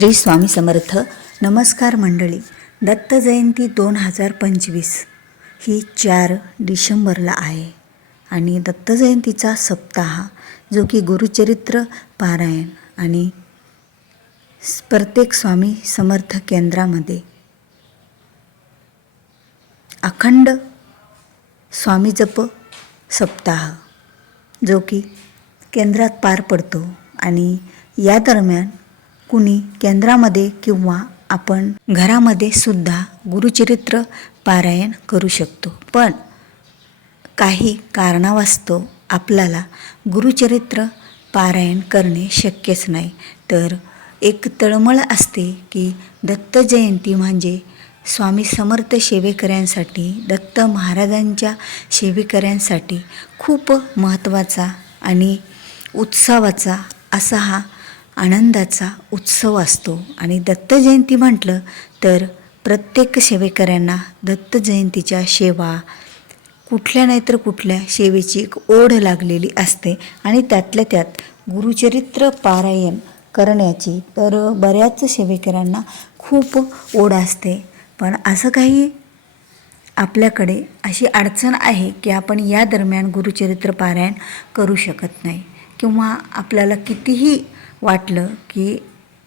श्री स्वामी समर्थ. नमस्कार मंडळी. दत्त जयंती दोन हजार पंचवीस ही चार डिसेंबरला आहे आणि दत्त जयंतीचा सप्ताह जो की गुरुचरित्र पारायण आणि प्रत्येक स्वामी समर्थ केंद्रामध्ये अखंड स्वामी जप सप्ताह जो की केंद्रात पार पडतो आणि या दरम्यान कुणी केंद्रामध्ये किंवा आपण घरामध्ये सुद्धा गुरुचरित्र पारायण करू शकतो. पण काही कारणावास्तव आपल्याला गुरुचरित्र पारायण करणे शक्यच नाही. तर एक तळमळ असते की दत्त जयंती म्हणजे स्वामी समर्थ सेवेकऱ्यांसाठी दत्त महाराजांच्या सेवेकऱ्यांसाठी खूप महत्त्वाचा आणि उत्सवाचा असा हा आनंदाचा उत्सव असतो. आणि दत्त जयंती म्हटलं तर प्रत्येक सेवेकऱ्यांना दत्त जयंतीच्या सेवा कुठल्या नाहीतर कुठल्या सेवेची एक ओढ लागलेली असते. आणि त्यातल्या त्यात गुरुचरित्र पारायण करण्याची तर बऱ्याच सेवेकऱ्यांना खूप ओढ असते. पण असं काही आपल्याकडे अशी अडचण आहे की आपण या दरम्यान गुरुचरित्र पारायण करू शकत नाही. किंवा आपल्याला कितीही वाटलं की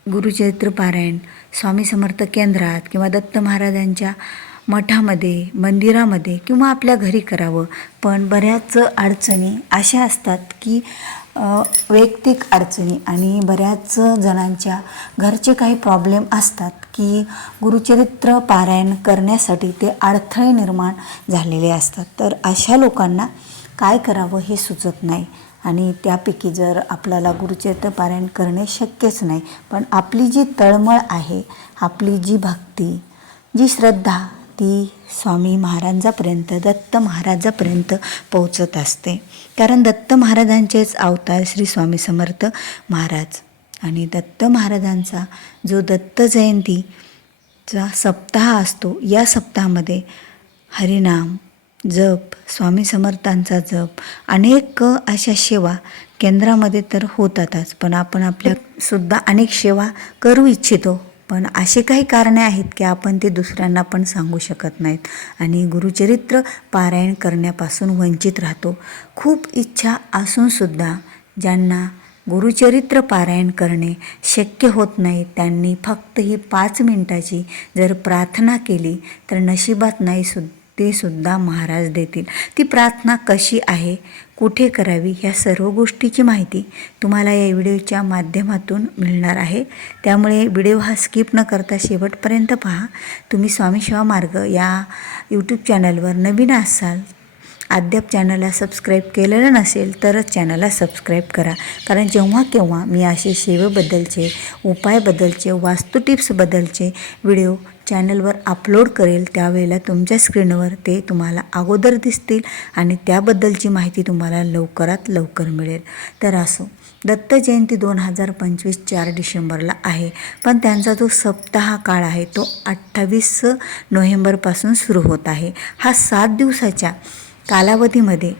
गुरुचरित्र पारायण स्वामी समर्थ केंद्रात किंवा दत्त महाराजांच्या मठामध्ये मंदिरामध्ये किंवा आपल्या घरी करावं. पण बऱ्याच अडचणी अशा असतात की वैयक्तिक अडचणी आणि बऱ्याच जणांच्या घरचे काही प्रॉब्लेम असतात की गुरुचरित्र पारायण करण्यासाठी ते अडथळे निर्माण झालेले असतात. तर अशा लोकांना काय करावं हे सुचत नाही. आणि त्यापैकी जर आपल्याला गुरुचरित्र पारायण करणे शक्यच नाही पण आपली जी तळमळ आहे आपली जी भक्ती जी श्रद्धा ती स्वामी महाराजांपर्यंत दत्त महाराजापर्यंत पोहोचत असते. कारण दत्त महाराजांचेच अवतार श्री स्वामी समर्थ महाराज आणि दत्त महाराजांचा जो दत्त जयंतीचा सप्ताह असतो या सप्ताहामध्ये हरिनाम जप स्वामी समर्थांचा जप अनेक अशा सेवा केंद्रामध्ये तर होतातच. पण आपण आपल्या सुद्धा अनेक सेवा करू इच्छितो. पण असे काही कारणे आहेत की आपण ते दुसऱ्यांना पण सांगू शकत नाहीत. आणि गुरुचरित्र पारायण करण्यापासून वंचित राहतो. खूप इच्छा असूनसुद्धा ज्यांना गुरुचरित्र पारायण करणे शक्य होत नाही त्यांनी फक्त ही पाच मिनटाची जर प्रार्थना केली तर नशिबात नाही सुद्धा. ते सुद्धा महाराज देतील. ती प्रार्थना कशी आहे? कुठे करावी? ह्या सर्व गोष्टीची माहिती तुम्हाला या व्हिडिओच्या माध्यमातून मिळणार आहे. त्यामुळे व्हिडिओ हा स्किप न करता शेवटपर्यंत पहा. तुम्ही स्वामी शिवा मार्ग या यूट्यूब चॅनलवर नवीन असाल अद्याप चॅनलला सबस्क्राईब केलेलं नसेल तरच चॅनलला सबस्क्राईब करा. कारण जेव्हा केव्हा मी असे सेवेबद्दलचे उपायबद्दलचे वास्तू टिप्सबद्दलचे व्हिडिओ चॅनलवर अपलोड करेल त्यावेळेला तुमच्या स्क्रीनवर ते तुम्हाला अगोदर दिसतील आणि त्याबद्दलची माहिती तुम्हाला लवकरात लवकर मिळेल. तर असो दत्त जयंती दोन हजार पंचवीस चार डिसेंबरला आहे पण त्यांचा जो सप्ताह काळ आहे तो अठ्ठावीस नोव्हेंबरपासून सुरू होत आहे. हा सात दिवसाच्या कालावधीमध्ये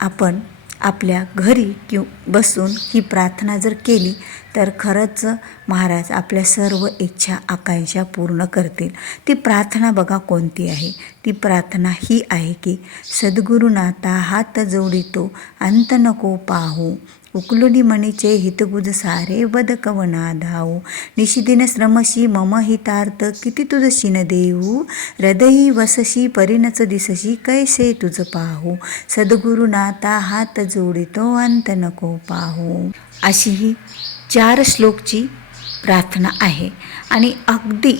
आपण आपल्या घरी किंवा बसून ही प्रार्थना जर केली तर खरंच महाराज आपल्या सर्व इच्छा आकांक्षा पूर्ण करतील. ती प्रार्थना बघा कोणती आहे. ती प्रार्थना ही आहे की सद्गुरुनाथा हात जोडितो अंत नको पाहू. उक्लुनि मणीचे हितगुज सारे वद कवना धावू निशिदिन श्रमशी मम हितार्थ किती तुझ शिन देऊ हृदयी वसशी परिणच दिसशी कैसे तुझ पाहू सद्गुरुनाथा हात जोडितो अंत नको पाहू अशी ही चार श्लोकची प्रार्थना आहे आणि अगदी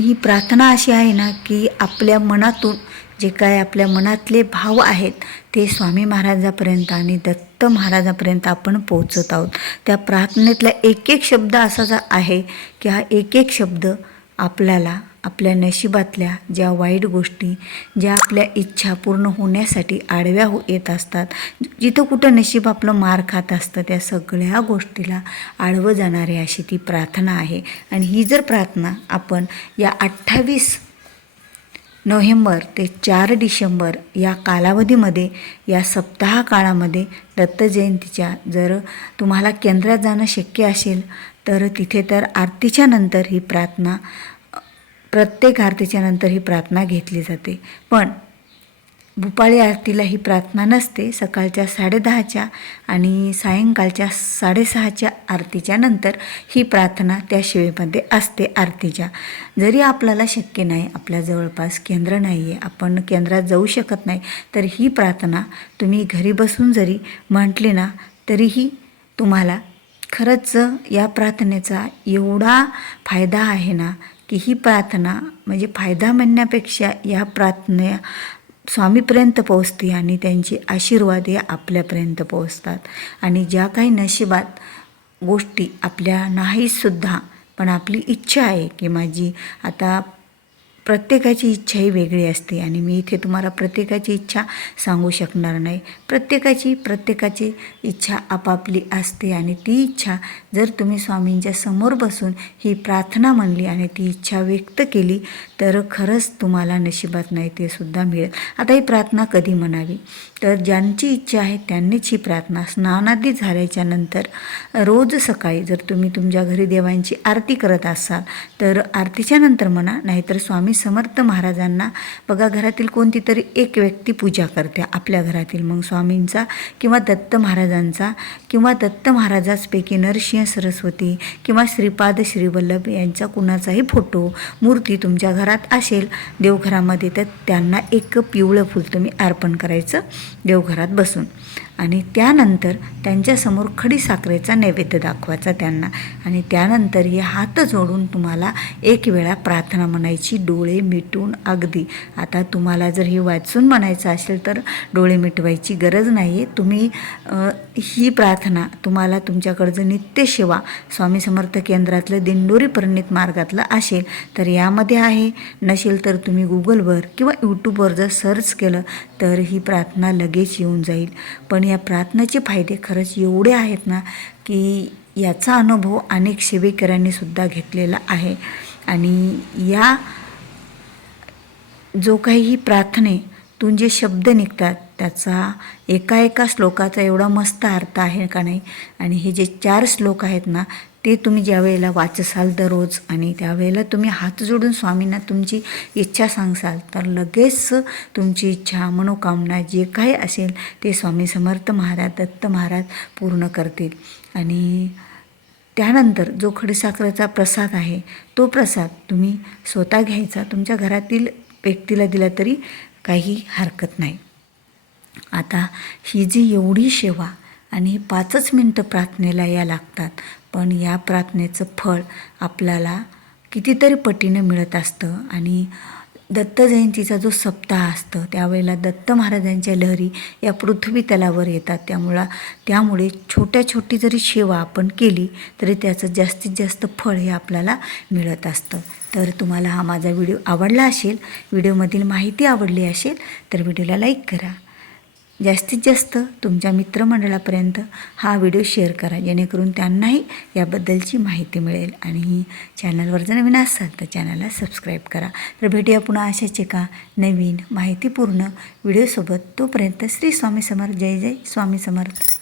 ही प्रार्थना अशी आहे ना की आपल्या मनातून जे काय आपल्या मनातले भाव आहेत ते स्वामी महाराजापर्यंत आणि दत्त महाराजापर्यंत आपण पोहोचत आहोत. त्या प्रार्थनेतला एक एक शब्द असा जा- आहे की हा एक एक शब्द आपल्याला आपल्या नशिबातल्या ज्या वाईट गोष्टी ज्या आपल्या इच्छा पूर्ण होण्यासाठी आडव्या हो येत असतात जिथं कुठं नशीब आपलं मार खात असतं त्या सगळ्या गोष्टीला आडवं जाणारी अशी ती प्रार्थना आहे. आणि ही जर प्रार्थना आपण या अठ्ठावीस नोव्हेंबर ते चार डिसेंबर या कालावधीमध्ये या सप्ताह काळामध्ये दत्त जयंतीच्या जर तुम्हाला केंद्रात जाणं शक्य असेल तर तिथे तर आरतीच्या नंतर ही प्रार्थना प्रत्येक आरतीच्या नंतर ही प्रार्थना घेतली जाते. पण भूपाळी आरतीला ही प्रार्थना नसते. सकाळच्या साडेदहाच्या आणि सायंकाळच्या साडेसहाच्या आरतीच्या नंतर ही प्रार्थना त्या शिवेमध्ये असते आरतीच्या. जरी आपल्याला शक्य नाही आपल्या जवळपास केंद्र नाही आहे आपण केंद्रात जाऊ शकत नाही तर ही प्रार्थना तुम्ही घरी बसून जरी म्हटली ना तरीही तुम्हाला खरंच या प्रार्थनेचा एवढा फायदा आहे ना की ही प्रार्थना म्हणजे फायदा म्हणण्यापेक्षा या प्रार्थना स्वामीपर्यंत पोहोचते आणि त्यांचे आशीर्वाद हे आपल्यापर्यंत पोहोचतात. आणि ज्या काही नशिबात गोष्टी आपल्या नाहीसुद्धा पण आपली इच्छा आहे की माझी आता प्रत्येकाची इच्छा ही वेगळी असते आणि मी इथे तुम्हाला प्रत्येकाची इच्छा सांगू शकणार नाही. प्रत्येकाची प्रत्येकाची इच्छा आपापली असते आणि ती इच्छा जर तुम्ही स्वामींच्या समोर बसून ही प्रार्थना म्हणली आणि ती इच्छा व्यक्त केली तर खरंच तुम्हाला नशिबात नाही ते सुद्धा मिळेल. आता ही प्रार्थना कधी म्हणावी? तर ज्यांची इच्छा आहे त्यांनीच ही प्रार्थना स्नानादी झाल्याच्यानंतर रोज सकाळी जर तुम्ही तुमच्या घरी देवांची आरती करत असाल तर आरतीच्या नंतर म्हणा नाहीतर स्वामी समर्थ महाराजांना बघा घरातील कोणती तरी एक व्यक्ती पूजा करते आपल्या घरातील मग स्वामींचा किंवा दत्त महाराजांचा किंवा दत्त महाराजांपैकी नरसिंह सरस्वती किंवा श्रीपाद श्रीवल्लभ यांचा कुणाचाही फोटो मूर्ती तुमच्या घरात असेल देवघरामध्ये तर त्यांना एक पिवळं फूल तुम्ही अर्पण करायचं देवघरात बसून. आणि त्यानंतर त्यांच्यासमोर खडी साखरेचा नैवेद्य दाखवायचा त्यांना. आणि त्यानंतर हे हात जोडून तुम्हाला एक वेळा प्रार्थना म्हणायची डोळे मिटून अगदी. आता तुम्हाला जर हे वाचून म्हणायचं असेल तर डोळे मिटवायची गरज नाही आहे तुम्ही ही प्रार्थना तुम्हाला तुमच्याकडचं नित्यसेवा स्वामी समर्थ केंद्रातलं दिंडोरी परिणित मार्गातलं असेल तर यामध्ये आहे. नसेल तर तुम्ही गुगलवर किंवा यूट्यूबवर जर सर्च केलं तर ही प्रार्थना लगेच येऊन जाईल. पण या प्रार्थनेचे फायदे खरंच एवढे आहेत ना की याचा अनुभव अनेक सेवेकऱ्यांनी सुद्धा घेतलेला आहे. आणि या जो काही ही तून जे शब्द निघतात त्याचा एका एका श्लोकाचा एवढा मस्त अर्थ आहे का नाही? आणि हे जे चार श्लोक आहेत ना ते तुम्ही ज्यावेळेला वाचसाल दररोज आणि त्यावेळेला तुम्ही हात जोडून स्वामींना तुमची इच्छा सांगसाल तर लगेच तुमची इच्छा मनोकामना जे काही असेल ते स्वामी समर्थ महाराज दत्त महाराज पूर्ण करतील. आणि त्यानंतर जो खडीसाखरेचा प्रसाद आहे तो प्रसाद तुम्ही स्वतः घ्यायचा. तुमच्या घरातील व्यक्तीला दिला तरी काही हरकत नाही. आता ही जी एवढी सेवा आणि पाचच मिनटं प्रार्थनेला या लागतात पण या प्रार्थनेचं फळ आपल्याला कितीतरी पटीनं मिळत असतं आणि दत्त जयंतीचा जो सप्ताह असतं त्यावेळेला दत्त महाराजांच्या लहरी या पृथ्वी तलावर येतात. त्यामुळं त्यामुळे छोट्या छोटी जरी सेवा आपण केली तरी त्याचं जास्तीत जास्त फळ हे आपल्याला मिळत असतं. तर तुम्हाला हा माझा व्हिडिओ आवडला असेल व्हिडिओमधील माहिती आवडली असेल तर व्हिडिओला लाईक करा. जास्तीत जास्त तुमच्या मित्रमंडळापर्यंत हा व्हिडिओ शेअर करा जेणेकरून त्यांनाही याबद्दलची माहिती मिळेल आणि चॅनलवर जर नवीन असाल तर चॅनलला सबस्क्राईब करा. तर भेटूया पुन्हा अशाच एका नवीन माहितीपूर्ण व्हिडिओसोबत. तोपर्यंत श्री स्वामी समर्थ जय जय स्वामी समर्थ.